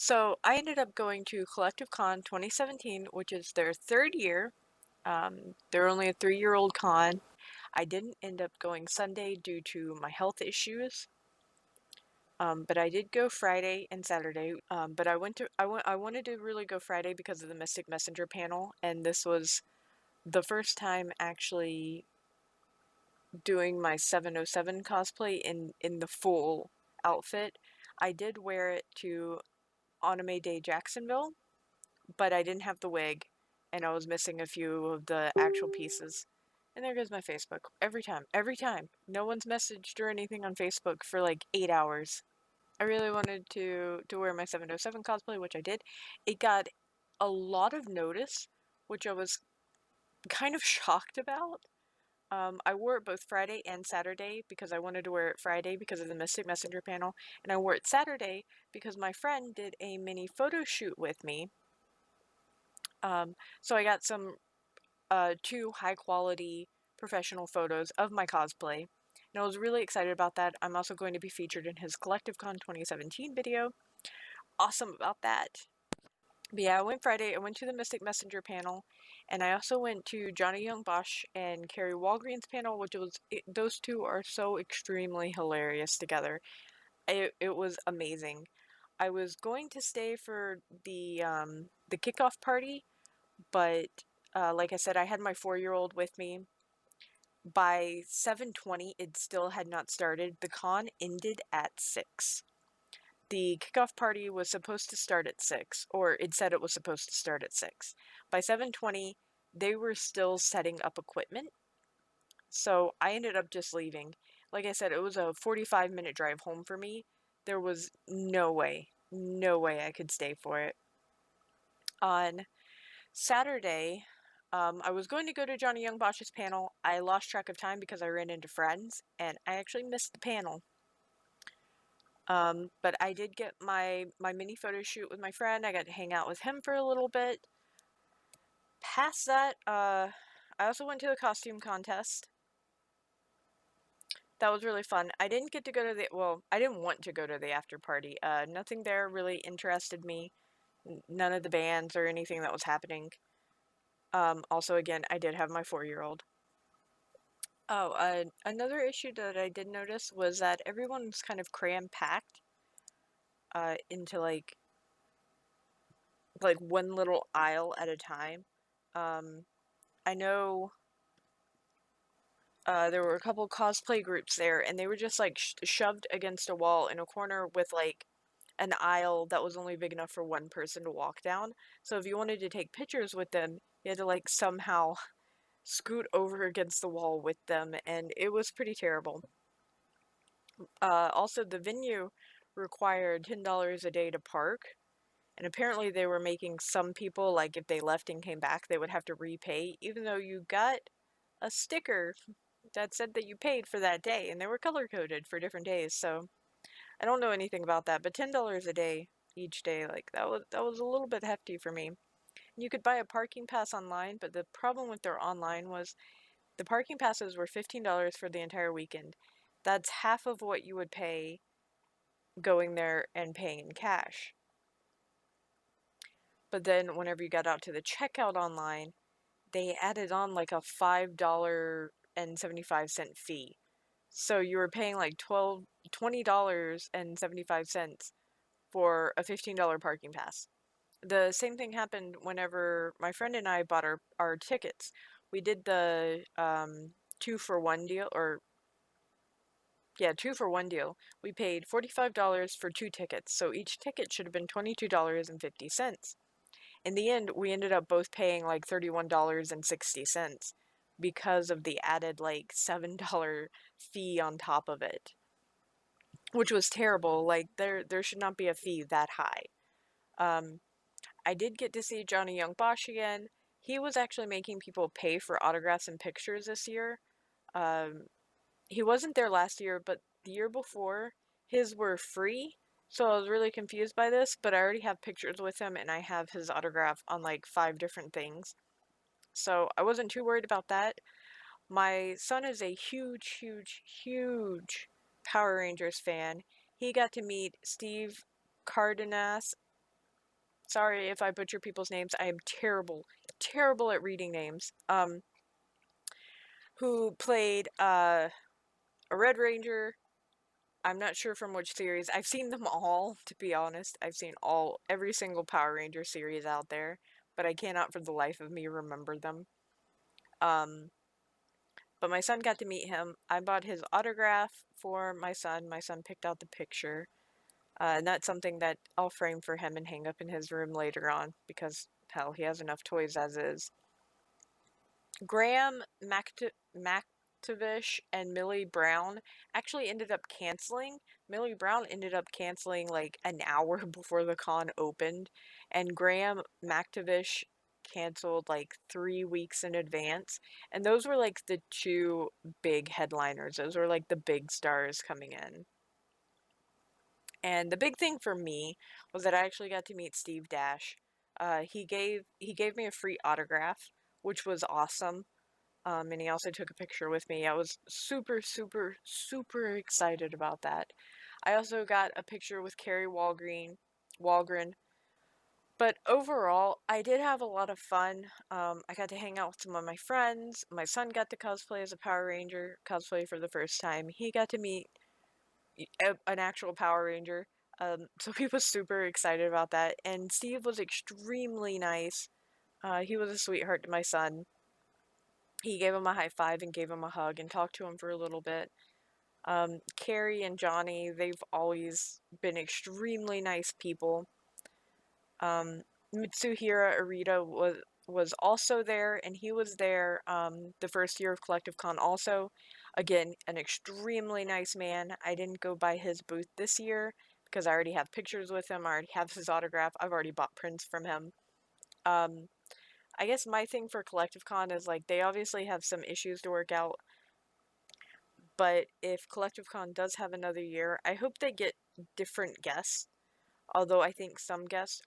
So I ended up going to Collective Con 2017, which is their third year. They're only a 3-year-old con. I didn't end up going Sunday due to my health issues, but I did go Friday and Saturday. But I wanted to really go Friday because of the Mystic Messenger panel, and this was the first time actually doing my 707 cosplay in the full outfit. I did wear it to Anime Day Jacksonville, but I didn't have the wig, and I was missing a few of the actual pieces. And there goes my Facebook. Every time. Every time. No one's messaged or anything on Facebook for like 8 hours. I really wanted to wear my 707 cosplay, which I did. It got a lot of notice, which I was kind of shocked about. I wore it both Friday and Saturday because I wanted to wear it Friday because of the Mystic Messenger panel, and I wore it Saturday because my friend did a mini photo shoot with me. So I got some two high quality professional photos of my cosplay, and I was really excited about that. I'm also going to be featured in his CollectiveCon 2017 video. Awesome about that. But yeah, I went Friday. I went to the Mystic Messenger panel, and I also went to Johnny Young Bosch and Carrie Walgreen's panel, those two are so extremely hilarious together. It was amazing. I was going to stay for the kickoff party, but like I said, I had my 4-year-old with me. By 7:20, it still had not started. The con ended at 6. The kickoff party was supposed to start at 6, or it said it was supposed to start at 6. By 7:20, they were still setting up equipment, so I ended up just leaving. Like I said, it was a 45-minute drive home for me. There was no way I could stay for it. On Saturday, I was going to go to Johnny Young Bosch's panel. I lost track of time because I ran into friends, and I actually missed the panel. But I did get my mini photo shoot with my friend. I got to hang out with him for a little bit. Past that, I also went to the costume contest. That was really fun. I didn't get to go to I didn't want to go to the after party. Nothing there really interested me. None of the bands or anything that was happening. Also, again, I did have my 4-year-old. Oh, another issue that I did notice was that everyone was kind of cram-packed into like one little aisle at a time. I know there were a couple cosplay groups there, and they were just like shoved against a wall in a corner with like an aisle that was only big enough for one person to walk down. So if you wanted to take pictures with them, you had to like somehow scoot over against the wall with them, and it was pretty terrible. Also, the venue required $10 a day to park, and apparently they were making some people, like if they left and came back, they would have to repay, even though you got a sticker that said that you paid for that day, and they were color-coded for different days, so I don't know anything about that, but $10 a day each day, like that was a little bit hefty for me. You could buy a parking pass online, but the problem with their online was the parking passes were $15 for the entire weekend. That's half of what you would pay going there and paying in cash. But then whenever you got out to the checkout online, they added on like a $5.75 fee. So you were paying like $20.75 for a $15 parking pass. The same thing happened whenever my friend and I bought our tickets. We did the 2-for-1 deal, or yeah, 2-for-1 deal. We paid $45 for 2 tickets, so each ticket should have been $22.50. In the end, we ended up both paying like $31.60 because of the added like $7 fee on top of it, which was terrible. Like there should not be a fee that high. I did get to see Johnny Young Bosch again. He was actually making people pay for autographs and pictures this year. He wasn't there last year, but the year before, his were free. So I was really confused by this, but I already have pictures with him and I have his autograph on like 5 different things. So I wasn't too worried about that. My son is a huge Power Rangers fan. He got to meet Steve Cardenas Sorry if I butcher people's names. I am terrible, terrible at reading names. Who played a Red Ranger. I'm not sure from which series. I've seen them all, to be honest. I've seen every single Power Ranger series out there, but I cannot for the life of me remember them. But my son got to meet him. I bought his autograph for my son. My son picked out the picture. And that's something that I'll frame for him and hang up in his room later on, because, hell, he has enough toys as is. Graham McTavish and Millie Brown actually ended up canceling. Millie Brown ended up canceling like an hour before the con opened, and Graham McTavish canceled like 3 weeks in advance. And those were like the two big headliners. Those were like the big stars coming in. And the big thing for me was that I actually got to meet Steve Dash. He gave me a free autograph, which was awesome. And he also took a picture with me. I was super, super, super excited about that. I also got a picture with Carrie Walgren. But overall, I did have a lot of fun. I got to hang out with some of my friends. My son got to cosplay as a Power Ranger, cosplay for the first time. He got to meet an actual Power Ranger. So he was super excited about that. And Steve was extremely nice. He was a sweetheart to my son. He gave him a high five and gave him a hug and talked to him for a little bit. Carrie and Johnny, they've always been extremely nice people. Mitsuhiro Arita was also there, and he was there the first year of Collective Con also. Again, an extremely nice man. I didn't go by his booth this year because I already have pictures with him. I already have his autograph. I've already bought prints from him. I guess my thing for Collective Con is, like, they obviously have some issues to work out, but if Collective Con does have another year, I hope they get different guests, although I think some guests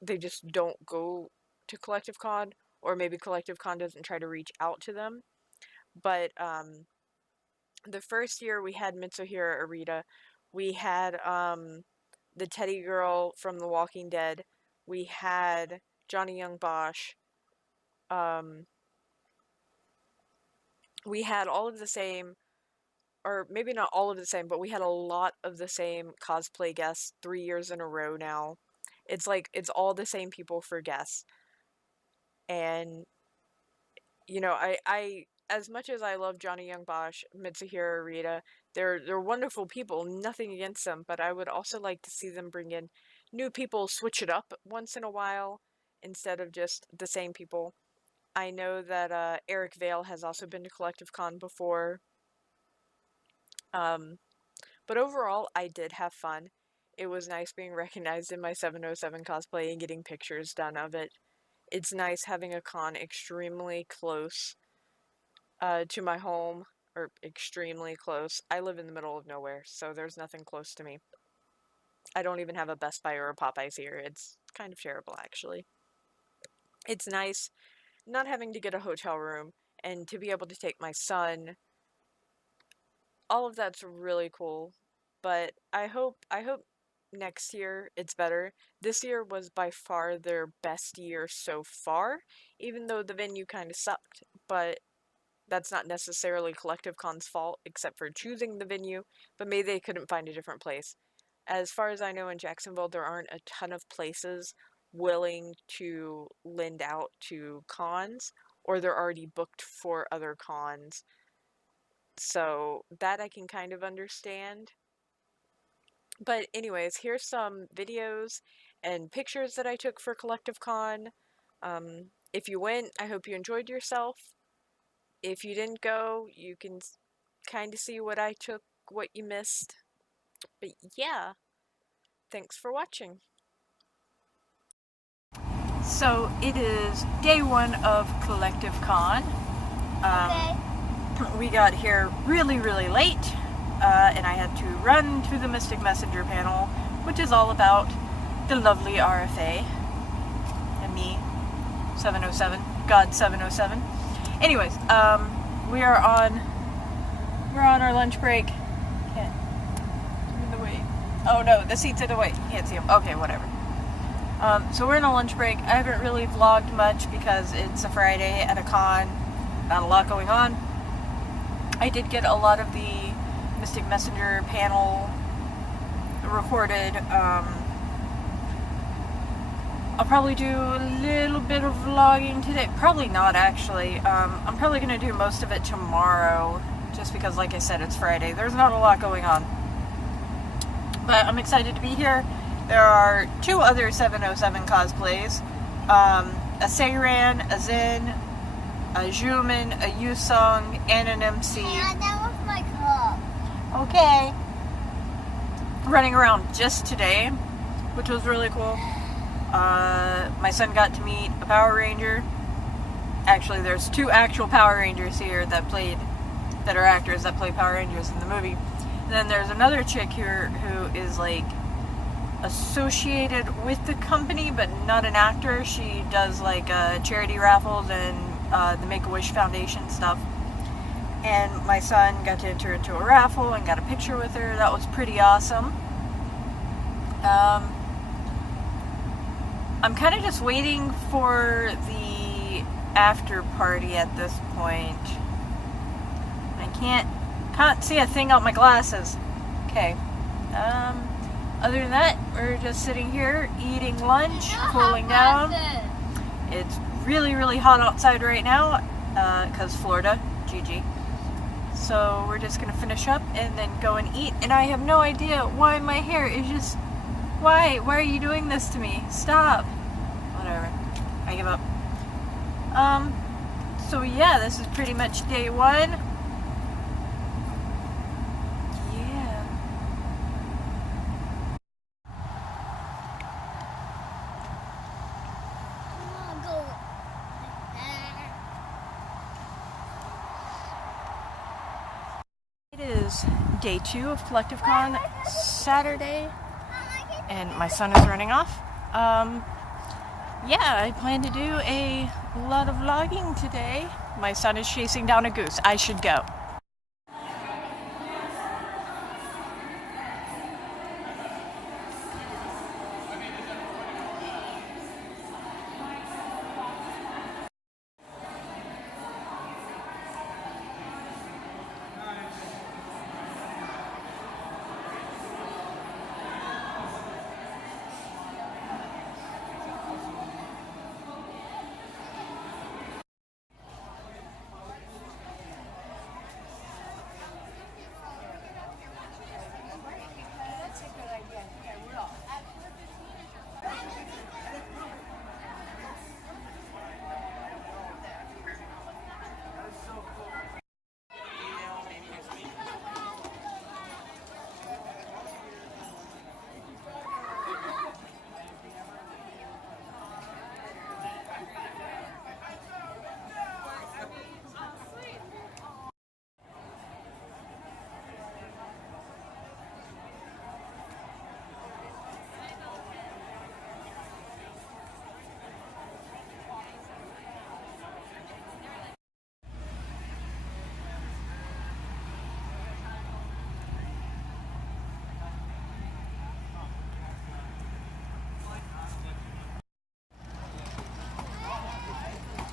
they just don't go to Collective Con, or maybe Collective Con doesn't try to reach out to them. But the first year we had Mitsuhiro Arita, we had the Teddy Girl from The Walking Dead, we had Johnny Young Bosch, we had all of the same, or maybe not all of the same, but we had a lot of the same cosplay guests 3 years in a row now. It's like, it's all the same people for guests. And, you know, I as much as I love Johnny Young Bosch, Mitsuhiro Arita, they're wonderful people, nothing against them, but I would also like to see them bring in new people, switch it up once in a while, instead of just the same people. I know that Eric Vale has also been to Collective Con before. But overall, I did have fun. It was nice being recognized in my 707 cosplay and getting pictures done of it. It's nice having a con extremely close to my home, or extremely close. I live in the middle of nowhere, so there's nothing close to me. I don't even have a Best Buy or a Popeyes here. It's kind of terrible, actually. It's nice not having to get a hotel room and to be able to take my son. All of that's really cool, but I hope next year it's better. This year was by far their best year so far, even though the venue kind of sucked, but that's not necessarily Collective Con's fault, except for choosing the venue, but maybe they couldn't find a different place. As far as I know, in Jacksonville, there aren't a ton of places willing to lend out to cons, or they're already booked for other cons. So that I can kind of understand. But anyways, here's some videos and pictures that I took for Collective Con. If you went, I hope you enjoyed yourself. If you didn't go, you can kind of see what I took, what you missed. But yeah, thanks for watching. So it is day 1 of Collective Con. We got here really, really late, and I had to run to the Mystic Messenger panel, which is all about the lovely RFA and me, 707, God 707. Anyways, we're on our lunch break. Can't get in the way. Oh no, the seat's in the way. Can't see them. Okay, whatever. So we're in a lunch break. I haven't really vlogged much because it's a Friday at a con. Not a lot going on. I did get a lot of the Mystic Messenger panel recorded. I'll probably do a little bit of vlogging today. Probably not, actually. I'm probably going to do most of it tomorrow, just because, like I said, it's Friday. There's not a lot going on. But I'm excited to be here. There are 2 other 707 cosplays. A Seiran, a Zen, a Juman, a Yusong, and an MC. Yeah, that was my cup. Okay. Running around just today, which was really cool. My son got to meet a Power Ranger. Actually, there's 2 actual Power Rangers here that are actors that play Power Rangers in the movie. And then there's another chick here who is like associated with the company, but not an actor. She does like charity raffles and the Make-A-Wish Foundation stuff. And my son got to enter into a raffle and got a picture with her. That was pretty awesome. I'm kind of just waiting for the after party at this point. I can't see a thing out my glasses. Okay. Other than that, we're just sitting here eating lunch, cooling down. It's really, really hot outside right now, because Florida, GG. So we're just gonna finish up and then go and eat. And I have no idea why my hair is just... Why are you doing this to me? Stop. Whatever. I give up. So yeah, this is pretty much day 1. Yeah. It is day 2 of Collective Con, Saturday, and my son is running off. Yeah, I plan to do a lot of vlogging today. My son is chasing down a goose. I should go.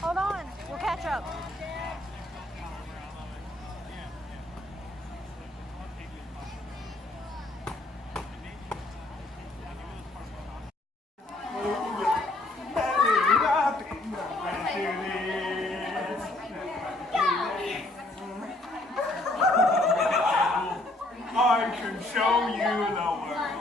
Hold on, we'll catch up. I can show you the world.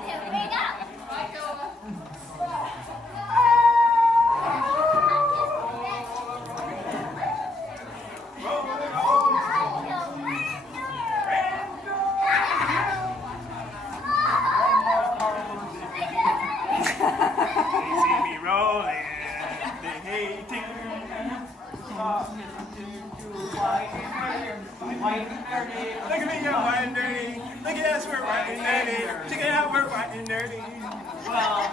They see me rolling, they hate to. Look at me, I'm white and dirty. Look at us, we're white and dirty. Check it out, we're white and dirty. Well,